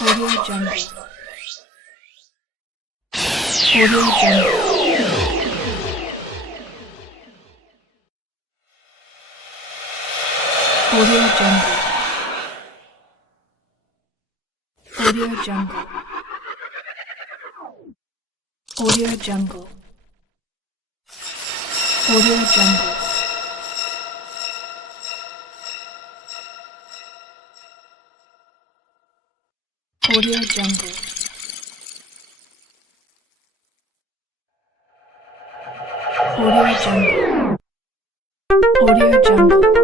AudioJungle. AudioJungle. AudioJungle. AudioJungle. AudioJungle. AudioJungle. AudioJungle. AudioJungle. AudioJungle.